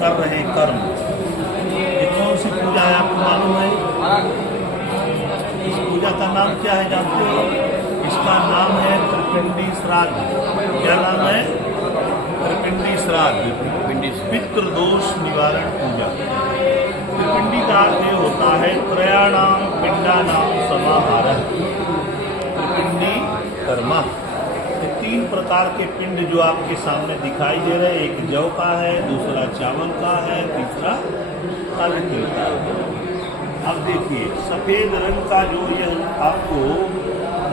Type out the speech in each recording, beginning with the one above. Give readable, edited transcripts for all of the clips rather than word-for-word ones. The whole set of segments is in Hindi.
कर रहे कर्म। ये कौन सी पूजा है आपको मालूम है? इस पूजा का नाम क्या है जानते हो? इसका नाम है त्रिपिंडी श्राद्ध। क्या नाम है? त्रिपिंडी श्राद्ध, पितृदोष निवारण पूजा। त्रिपिंडी का अर्थ ये होता है त्रयाणाम पिंडानाम समाहारः। त्रिपिंडी कर्मा, ये 3 प्रकार के पिंड जो आपके सामने दिखाई दे रहे हैं, एक जौ का है, दूसरा चावल का है, तीसरा काले तिल का है। अब देखिए सफेद रंग का जो यह आपको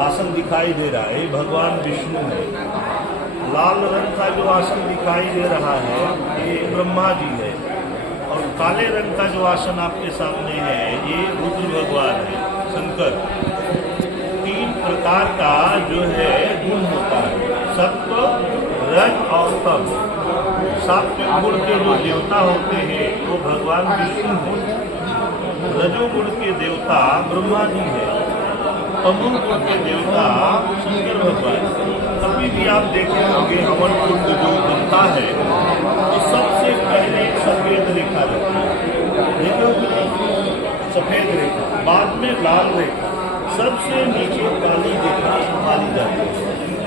आसन दिखाई दे रहा है भगवान विष्णु है। लाल रंग का जो आसन दिखाई दे रहा है ये ब्रह्मा जी है। और काले रंग का जो आसन आपके सामने है ये रुद्र भगवान है, शंकर। 3 प्रकार का जो है गुण होता है, सत्व, रज और तम। सात्विक गुण के जो देवता होते हैं वो भगवान विष्णु है। रजोगुण के देवता ब्रह्मा जी है। तमोगुण के देवता शंकर भगवान। कभी भी आप देखे होंगे हवन कुंड जो बनता है तो सबसे पहले सफेद रेखा रहती है, देखोगे सफेद रेखा, बाद में लाल रेखा, सबसे नीचे काली रेखा मानी जाती है,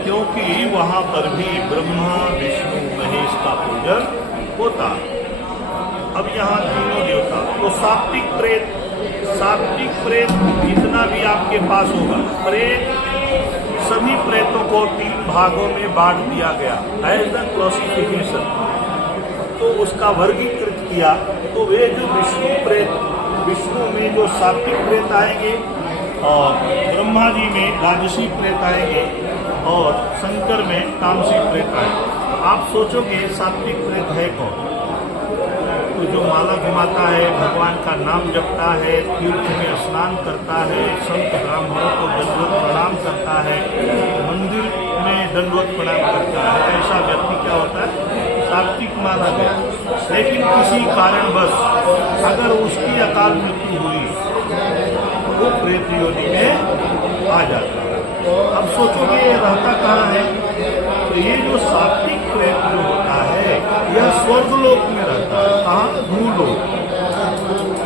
क्योंकि वहां पर भी ब्रह्मा विष्णु महेश का पूजन होता है। अब यहाँ तीनों देवता तो सात्विक प्रेत जितना भी आपके पास होगा, प्रेत सभी प्रेतों को 3 भागों में बांट दिया गया एज द क्लासिफिकेशन। तो उसका वर्गीकृत किया तो वे जो विष्णु में जो सात्विक प्रेत आएंगे और ब्रह्मा जी में राजसी प्रेत आएंगे और शंकर में तामसी प्रेत आएंगे। आप सोचोगे सात्विक प्रेत है कौन? तो जो माला घुमाता है, भगवान का नाम जपता है, तीर्थ में स्नान करता है, संत ब्राह्मणों को दंडवत प्रणाम करता है, मंदिर में दंडवत प्रणाम करता है, ऐसा व्यक्ति क्या होता है? सात्विक माना गया। लेकिन किसी कारणवश अगर उसकी अकाल मृत्यु हुई वो प्रेत योनि में आ जाता है। अब सोचोगे ये रहता कहाँ है? तो ये जो सात्विक प्रेत जो होता है यह स्वर्गलोक में रहता है। कहाँ? भूलोक।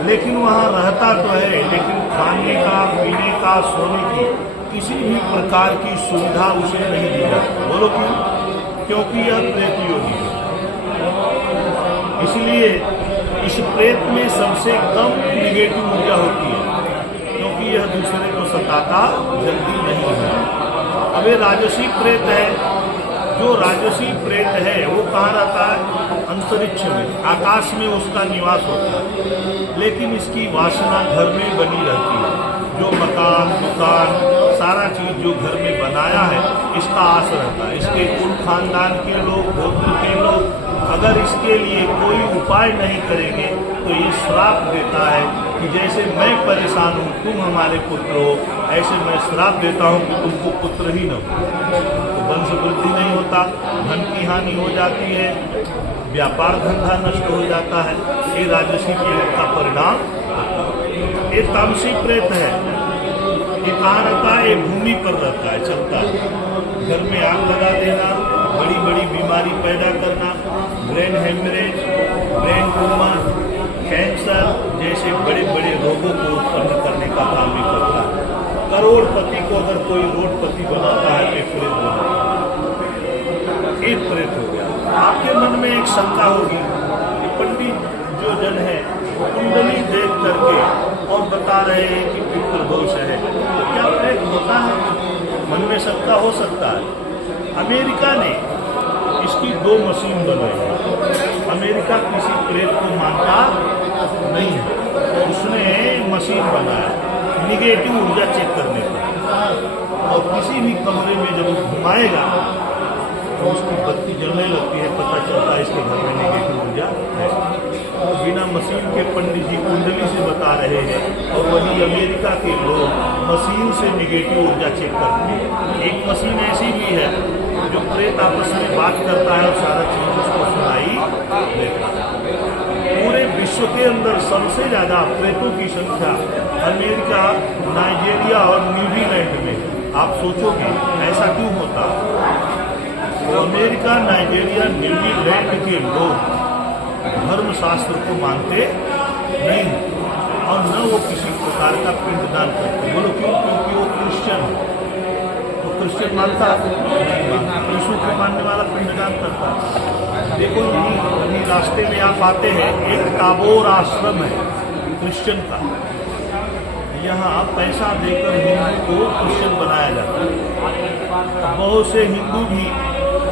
लेकिन वहाँ रहता तो है, लेकिन खाने का, पीने का, सोने की किसी भी प्रकार की सुविधा उसे नहीं दी जाती। बोलो क्यों? क्योंकि यह प्रेत योनि है। इसलिए इस प्रेत में सबसे कम निगेटिव ऊर्जा होती है, क्योंकि यह दूसरे को सताता जल्दी नहीं है। अब ये राजसी प्रेत है। जो राजसी प्रेत है वो कहाँ रहता है? अंतरिक्ष में, आकाश में उसका निवास होता है। लेकिन इसकी वासना घर में बनी रहती है। जो मकान, दुकान, सारा चीज जो घर में बनाया है इसका आस रहता है। इसके कुल खानदान के लोग, गोत्र के लोग अगर इसके लिए कोई उपाय नहीं करेंगे तो ये श्राप देता है कि जैसे मैं परेशान हूँ, तुम हमारे पुत्र हो, ऐसे मैं श्राप देता हूँ कि तुमको पुत्र ही न हो। तो वंश वृद्धि नहीं होता, धन की हानि हो जाती है, व्यापार धंधा नष्ट हो जाता है। ये राजसी प्रेत का परिणाम। ये तामसी प्रेत है। ये कहाँ रहता है? ये भूमि पर रहता है, चलता है। घर में आग लगा देना, बड़ी बड़ी बीमारी पैदा करना, brain haemorrhage, brain tumour, cancer जैसे बड़े बड़े रोगों को उत्पन्न करने का काम भी करता है। करोड़पति को अगर कोई रोडपति बनाता है तो प्रेत बनाता है। एक प्रेत हो गया। आपके मन में एक शंका होगी कि पंडित जो जन है वो कुंडली देख करके और बता रहे हैं कि पितृदोष है, तो क्या प्रेत होता है? मन में शंका हो सकता है। अमेरिका ने इसकी 2 मशीन बनाई है। अमेरिका किसी प्रेत को मानता नहीं है, उसने मशीन बनाया निगेटिव ऊर्जा चेक करने का। और किसी भी कमरे में जब वो घुमाएगा तो उसकी बत्ती जलने लगती है, पता चलता है इसके घर में निगेटिव ऊर्जा है। बिना मशीन के पंडित जी कुंडली से बता रहे हैं और वही अमेरिका के लोग मशीन से निगेटिव ऊर्जा चेक करते हैं। एक मशीन ऐसी भी है जो प्रेत आपस में बात करता है और सारा चीज उसको सुनाई देता है। पूरे विश्व के अंदर सबसे ज्यादा प्रेतों की संख्या अमेरिका, नाइजीरिया और न्यूजीलैंड में। आप सोचोगे ऐसा क्यों होता? तो अमेरिका, नाइजीरिया, न्यूजीलैंड के लोग धर्म शास्त्र को मानते नहीं और न वो किसी प्रकार का पिंडदान करते। बोलो क्यों? क्योंकि वो क्रिश्चियन है। तो क्रिश्चियन मानता नहीं मानता, यीशु को मानने वाला पिंडदान करता। देखो यही रास्ते में आप आते हैं, एक ताबोर आश्रम है क्रिश्चियन का। यहाँ पैसा देकर हिंदू को क्रिश्चियन बनाया जाता है। बहुत से हिंदू भी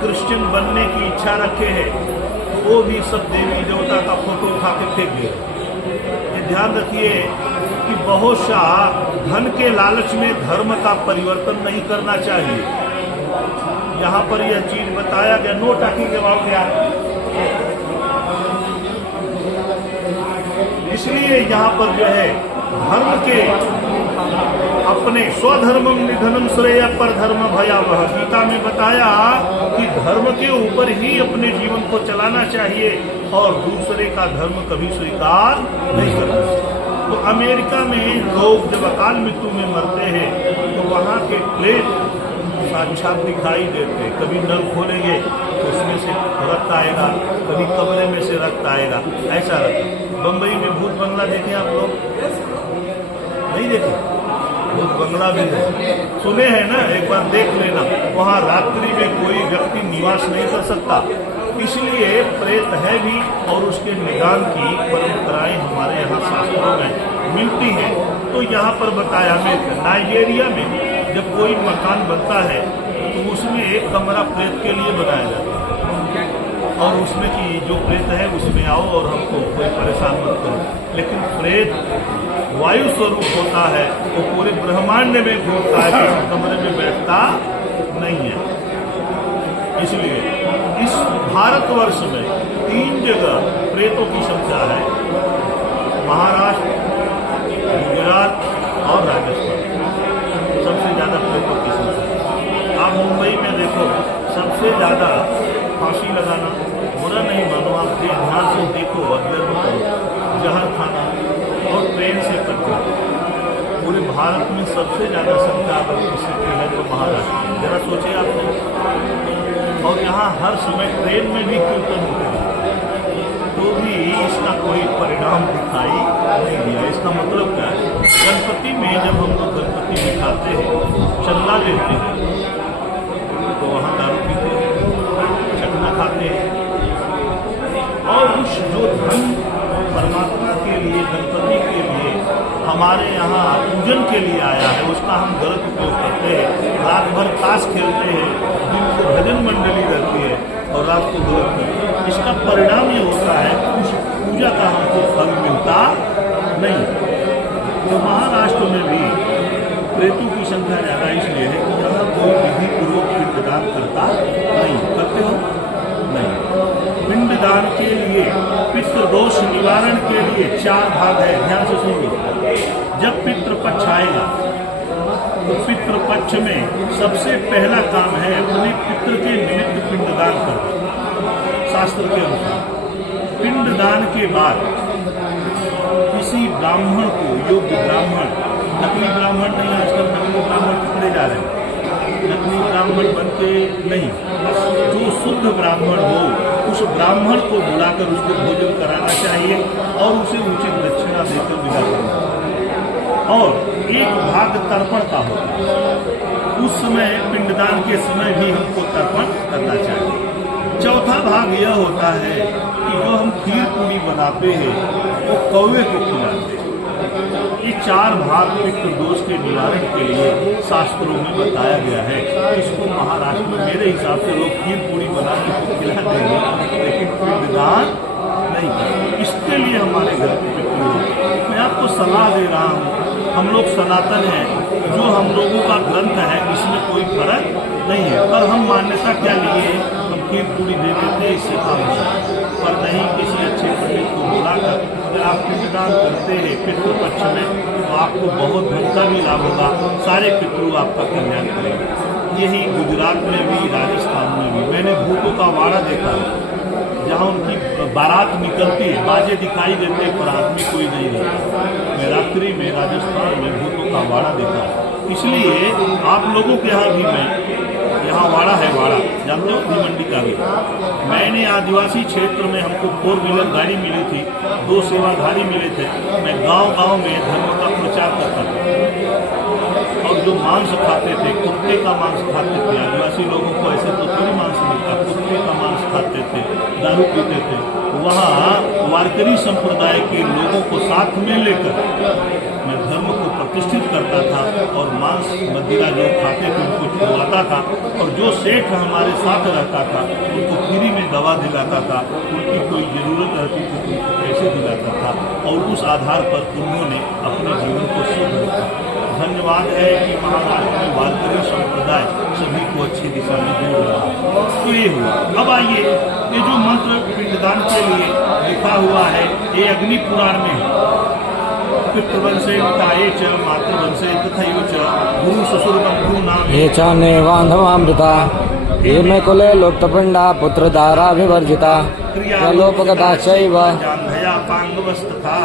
क्रिश्चियन बनने की इच्छा रखे हैं, वो भी सब देवी देवता का फोटो उठा के फेंक दे। ये ध्यान रखिए कि बहुत सा धन के लालच में धर्म का परिवर्तन नहीं करना चाहिए। यहाँ पर यह चीज बताया गया, नो टॉकिंग अबाउट दैट। इसलिए यहाँ पर जो है धर्म के अपने स्वधर्मम निधनम श्रेय पर धर्म भयावह, गीता में बताया कि धर्म के ऊपर ही अपने जीवन को चलाना चाहिए और दूसरे का धर्म कभी स्वीकार नहीं करना। तो अमेरिका में लोग जब अकाल मृत्यु में मरते हैं तो वहाँ के प्लेट साक्षात दिखाई देते। कभी नल खोलेंगे तो उसमें से रक्त आएगा, कभी कमरे में से रक्त आएगा, ऐसा रक्त। बम्बई में भूत बंगला देखे आप लोग? नहीं देखे? भूत बंगला भी है, सुने हैं ना, एक बार देख लेना। वहाँ रात्रि में कोई व्यक्ति निवास नहीं कर सकता, इसलिए प्रेत है भी और उसके निदान की परंपराएं हमारे यहाँ शास्त्रों में मिलती हैं। तो यहाँ पर बताया हमें नाइजीरिया में जब कोई मकान बनता है तो उसमें एक कमरा प्रेत के लिए बनाया जाता है और उसमें कि जो प्रेत है उसमें आओ और हमको कोई परेशान मत करो। लेकिन प्रेत वायु स्वरूप होता है, वो पूरे ब्रह्मांड में घूमता है, किसी कमरे में बैठता नहीं है। इसलिए इस भारतवर्ष में 3 जगह प्रेतों की संख्या है, महाराष्ट्र, गुजरात और राजस्थान। सबसे ज्यादा प्रेतों की संख्या। आप मुंबई में देखो, सबसे ज्यादा फांसी लगाना, बुरा नहीं मानो, आप ध्यान से देखो, ऑब्जर्व करो, जहर खाना और ट्रेन से कटना। पूरे भारत में सबसे ज्यादा संख्या अगर किसी है तो महाराष्ट्र। जरा सोचिए आप लोग। और यहाँ हर समय ट्रेन में भी कीर्तन होते हैं, तो भी इसका कोई परिणाम दिखाई नहीं दिया। इसका मतलब क्या है? गणपति में जब हम लोग गणपति दिखाते हैं, चंदा लेते हैं, तो वहाँ दारू पीते हैं, चखना खाते हैं और उस जो धन परमात्मा के लिए, गणपति के लिए हमारे यहाँ पूजन के लिए आया है, उसका हम गलत उपयोग करते हैं। रात भर ताश खेलते हैं, दिन को भजन मंडली रहती है और रात को गलत करते हैं। इसका परिणाम ये होता है उस पूजा का हमको फल मिलता नहीं। तो महाराष्ट्र में भी प्रेतों की संख्या ज्यादा इसलिए है कि यहाँ कोई विधि पूर्वक पिंडदान करता नहीं। करते हो? नहीं। पिंडदान के लिए, पितृदोष निवारण के लिए 4 भाग है, ध्यान से सुनिए। जब पितृपक्ष आएगा तो पितृपक्ष में सबसे पहला काम है अपने पितृ के निमित्त पिंडदान करना, शास्त्र के अनुसार। पिंडदान के बाद किसी ब्राह्मण को, योग्य ब्राह्मण, नकली ब्राह्मण नहीं, आजकल नकली ब्राह्मण पकड़े जा रहे हैं, नकली ब्राह्मण बनके नहीं, जो शुद्ध ब्राह्मण हो उस ब्राह्मण को बुलाकर उसको भोजन कराना चाहिए और उसे उचित दक्षिणा देकर विदा करना। और एक भाग तर्पण का होता है, उस समय पिंडदान के समय भी हमको तर्पण करना चाहिए। चौथा भाग यह होता है कि जो हम खीर पूरी बनाते हैं वो कौवे को खिलाते हैं। ये 4 भाग पितृदोष के निवारण के लिए शास्त्रों में बताया गया है। इसको महाराष्ट्र में मेरे हिसाब से लोग खीर पूरी बना के खिला देंगे, लेकिन पिंडदान नहीं करेंगे। इसके लिए हमारे घर पे पितृ, मैं आपको सलाह दे रहा हूँ, हम लोग सनातन हैं, जो हम लोगों का ग्रंथ है इसमें कोई फर्क नहीं है, पर हम मान्यता क्या लिए हम खीर पूरी दे देते, इससे काम होता है। पर नहीं, किसी अच्छे पंडित को बुलाकर अगर आप पिंडदान करते हैं पितृपक्ष में तो आपको बहुत धन का भी लाभ होगा, सारे पितृ आपका कल्याण करेंगे। यही गुजरात में भी, राजस्थान में भी मैंने भूतों का वाड़ा देखा है, जहाँ उनकी बारात निकलती है, बाजे दिखाई देते हैं पर आदमी कोई नहीं रहता। मैं रात्रि में राजस्थान में भूतों का वाड़ा देखा। इसलिए आप लोगों के यहाँ भी मैं यहाँ वाड़ा है, वाड़ा जानते हो, भिवंडी का भी। मैंने आदिवासी क्षेत्र में हमको 4 व्हीलर गाड़ी मिली थी, 2 सेवाधारी मिले थे। मैं गांव-गांव में धर्म का प्रचार करता था। और जो मांस खाते थे, कुत्ते का मांस खाते थे, आदिवासी लोगों को ऐसे तो थोड़ी मांस मिलता, कुत्ते का मांस खाते थे, दारू पीते थे। वहाँ वारकरी संप्रदाय के लोगों को साथ में लेकर मैं धर्म को प्रतिष्ठित करता था और मांस मदिरा जो खाते थे उनको छुड़वाता था। और जो सेठ हमारे साथ रहता था उनको फ्री में दवा दिलाता था, उनकी कोई ज़रूरत रहती थी तो उनको पैसे दिलाता था, और उस आधार पर उन्होंने अपने जीवन को शुभ रखा। धन्यवाद है कि महाराष्ट्र में वारकरी संप्रदाय सभी को अच्छी दिशा में जोड़ रहा है। तो ये हुआ। अब आइए, ये जो मंत्र पिंडदान के लिए लिखा हुआ है, ये अग्नि पुराण में है। पितृवंशे पिताये च मातृवंशे तथैव च गुरु ससुर बंधु नाम ये च नेवान्धवामृता ये मे कुले लुप्तपिंडा पुत्रधाराभिवर्जिता लोपगता चैव। जानधया पांगवस्तथा,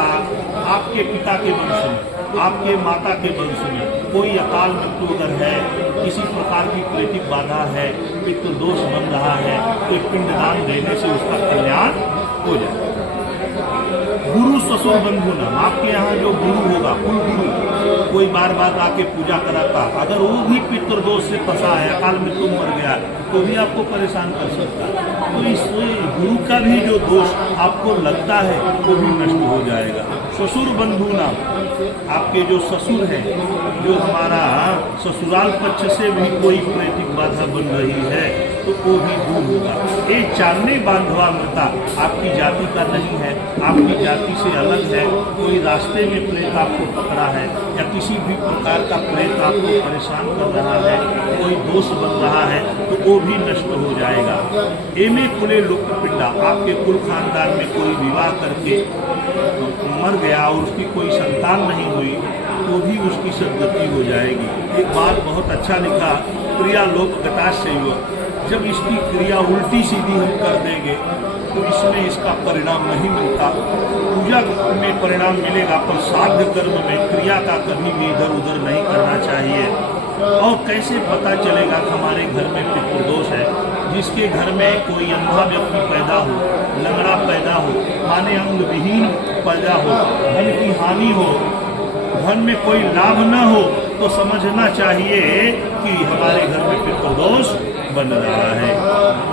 आपके पिता के वंश में, आपके माता के वंश में कोई अकाल मृत्यु अगर है, किसी प्रकार की प्रेतिक बाधा है, पितृ दोष बन रहा है, तो पिंडदान देने से उसका कल्याण हो जाए। गुरु ससुर बंधु नाम, आपके यहाँ जो गुरु होगा, कुल गुरु कोई बार बार आके पूजा कराता, अगर वो भी पितृ दोष से फंसा है, अकाल मृत्यु मर गया, तो भी आपको परेशान कर सकता है। तो इस गुरु का भी जो दोष आपको लगता है वो भी नष्ट हो जाएगा। ससुर बंधु नाम, आपके जो ससुर हैं, जो हमारा ससुराल पक्ष से भी कोई प्रेतिक बाधा बन रही है तो वो भी दूर होगा। ये चारने बांधवामृता आपकी जाति का नहीं है, आपकी जाति से अलग है, कोई रास्ते में प्रेत आपको पकड़ा है या किसी भी प्रकार का प्रेत आपको परेशान कर रहा है, कोई दोष बन रहा है, तो वो भी नष्ट हो जाएगा। एमे कुले लुप्त पिंडा, आपके कुल खानदान में कोई विवाह करके मर गया और उसकी कोई संतान नहीं हुई तो भी उसकी सद्गति हो जाएगी। एक बात बहुत अच्छा लिखा, क्रिया लोप गताशैव, जब इसकी क्रिया उल्टी सीधी हम कर देंगे तो इसमें इसका परिणाम नहीं मिलता। पूजा में परिणाम मिलेगा पर श्राद्ध कर्म में क्रिया का कभी भी इधर उधर नहीं करना चाहिए। और कैसे पता चलेगा कि हमारे घर में पितृदोष है? जिसके घर में कोई अंधा व्यक्ति पैदा हो, लंगड़ा पैदा हो, माने अंग विहीन पैदा हो, धन की हानि हो, धन में कोई लाभ न हो, तो समझना चाहिए कि हमारे घर में पितृदोष बन रहा है।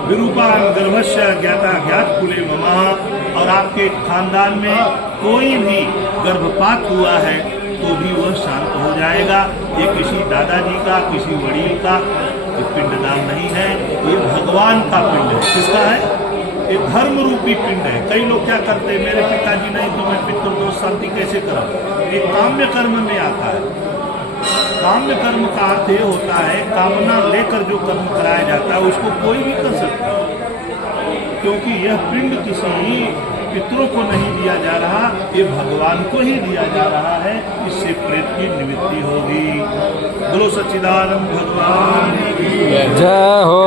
विरूपान गर्भस्य ज्ञाता ज्ञात कुले ममा, और आपके खानदान में कोई भी गर्भपात हुआ है तो भी वह शांत हो जाएगा। ये किसी दादाजी का, किसी वडील का ये पिंडदान नहीं है, ये भगवान का पिंड है। किसका है? ये धर्म रूपी पिंड है। कई लोग क्या करते हैं, मेरे पिताजी नहीं तो मैं पितृदोष शांति कैसे करूं? ये काम्य कर्म में आता है। काम्य कर्म का अर्थ ये होता है, कामना लेकर जो कर्म कराया जाता है उसको कोई भी कर सकता है, क्योंकि यह पिंड किसी पितरों को नहीं दिया जा रहा, ये भगवान को ही दिया जा रहा है। इससे प्रेत की निवृत्ति होगी। बोलो सच्चिदानंद भगवान की जय हो।